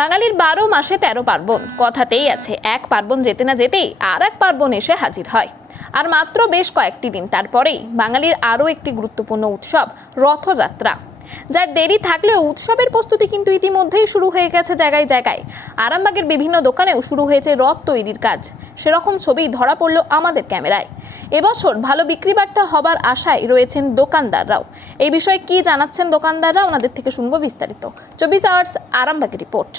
বাঙালির ১২ মাসে ১৩ পার্বণ কথাতেই আছে। এক পার্বণ যেতে না যেতেই আর এক পার্বণ এসে হাজির হয়। আর মাত্র বেশ কয়েকটি দিন তারপরেই বাঙালির আরও একটি গুরুত্বপূর্ণ উৎসব রথযাত্রা, যার দেরি থাকলেও উৎসবের প্রস্তুতি কিন্তু ইতিমধ্যেই শুরু হয়ে গেছে জায়গায় জায়গায়। আরামবাগের বিভিন্ন দোকানেও শুরু হয়েছে রথ তৈরির কাজ। সেরকম ছবি ধরা পড়ল আমাদের ক্যামেরায়। এবছর ভালো বিক্রি বার্তা হবার আশায় রয়েছেন দোকানদাররাও। এই বিষয়ে কি জানাচ্ছেন দোকানদাররা, ওনাদের থেকে শুনবো বিস্তারিত। 24 আওয়ার্স আরামবাগের রিপোর্ট।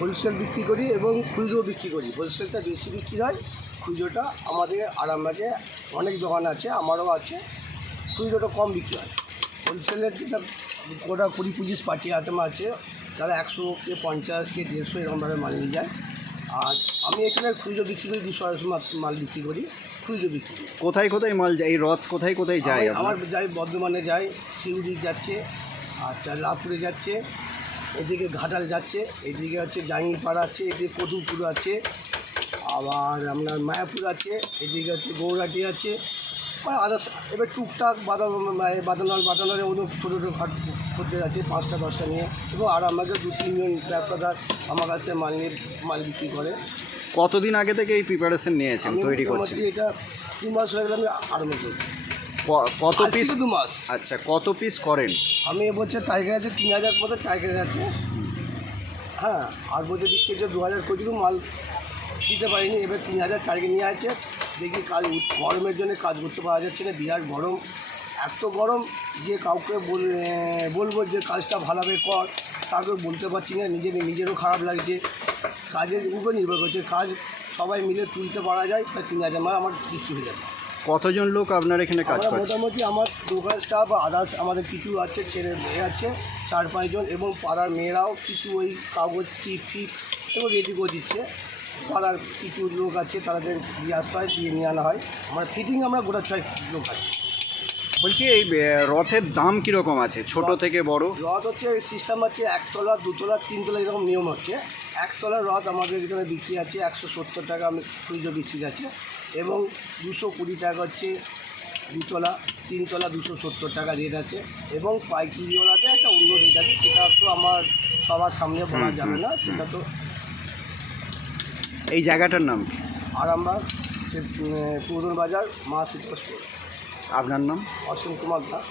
হোলসেল বিক্রি করি এবং খুচরো বিক্রি করি। হোলসেলটা বেশি বিক্রি হয়, খুচরোটা আমাদের আরামবাগে অনেক দোকান আছে, আমারও আছে। খুচরোটা কম বিক্রি হয়। হোলসেলের যেটা গোটা 20-25 পার্টি আইটেম আছে, তারা 100 কে 50 কে 150 এরকমভাবে মাল নিয়ে যায়। আর আমি এখানে খুচরো বিক্রি করি, 200 মাল বিক্রি করি, খুচরো বিক্রি করি। কোথায় কোথায় মাল যায়? এই রথ কোথায় কোথায় যায়? আমার যাই বর্ধমানে যাই, শিউড়ি যাচ্ছে, আচ্ছা লাভপুরে যাচ্ছে, এদিকে ঘাটাল যাচ্ছে, এদিকে হচ্ছে জাঙ্গিপাড়া আছে, এদিকে কদুরপুর আছে, আবার আপনার মায়াপুর আছে, এদিকে হচ্ছে গৌরাটি আছে, মানে আদার্স। এবার টুকটাক বাদানাল অনেক ছোটো ছোটো ঘাট করতে আছে, 5টা-10টা নিয়ে। এবং আর আমাকে 2-3 জন ব্যবসাদার আমার কাছে মাল বিক্রি করে। কতদিন আগে থেকে এই প্রিপারেশন নিয়েছেন, তৈরি করছেন? এটা 2 মাস হয়ে গেলে আমি আরম্ভ করছি। কত পিস? 2 মাস। আচ্ছা, কত পিস করেন? আমি এবছর টার্গেট আছে 3000 মতো টার্গেট আছে। হ্যাঁ, আর বছর বিক্রি হচ্ছে 2000 কোটি মাল দিতে পারিনি, এবার 3000 টার্গেট নিয়ে আছে। দেখি কাজ, গরমের জন্য কাজ করতে পারা যাচ্ছে না, বিরাট গরম, এত গরম যে কাউকে বলবো যে কাজটা ভালোভাবে কর, তাকে বলতে পারছি না। নিজেরও খারাপ লাগছে। কাজের উপর নির্ভর করছে, কাজ সবাই মিলে তুলতে পারা যায়, তা 3000 মাল আমার বিক্রি হয়ে যাবে। কতজন লোক আপনার এখানে কাজ করছে? মোটামুটি আমার দোকান স্টাফ বা আদার্স আমাদের কিছু আছে, ছেলে মেয়ে আছে 4-5 জন, এবং পাড়ার মেয়েরাও কিছু ওই কাগজ চিপ এবং রেডি করে দিচ্ছে। পাড়ার কিছু লোক আছে, তাদের দিয়ে আসতে হয়, দিয়ে নিয়ে আনা হয়। আমার ফিটিং আমরা গোটা 6 লোক আছে। বলছি, এই রথের দাম কীরকম আছে, ছোট থেকে বড়? রথ হচ্ছে সিস্টেম আছে 1 তলা, 2 তলা, 3 তলা, এরকম নিয়ম হচ্ছে। 1 তলার রথ আমাদের এখানে বিক্রি আছে 170 টাকা, আমি খুচরো বিক্রি আছে। এবং 220 টাকা হচ্ছে 2 তলা, 3 তলা 270 টাকা রেট আছে। এবং পাইকিরিওয়ালাতে একটা অন্য রেট আছে, সেটা তো আমার সবার সামনে বলা যাবে না, সেটা তো। এই জায়গাটার নাম? আরামবাগ পুরাতন বাজার, মা শীতল স্টোর। আপনার নাম? অসীম কুমার দাস।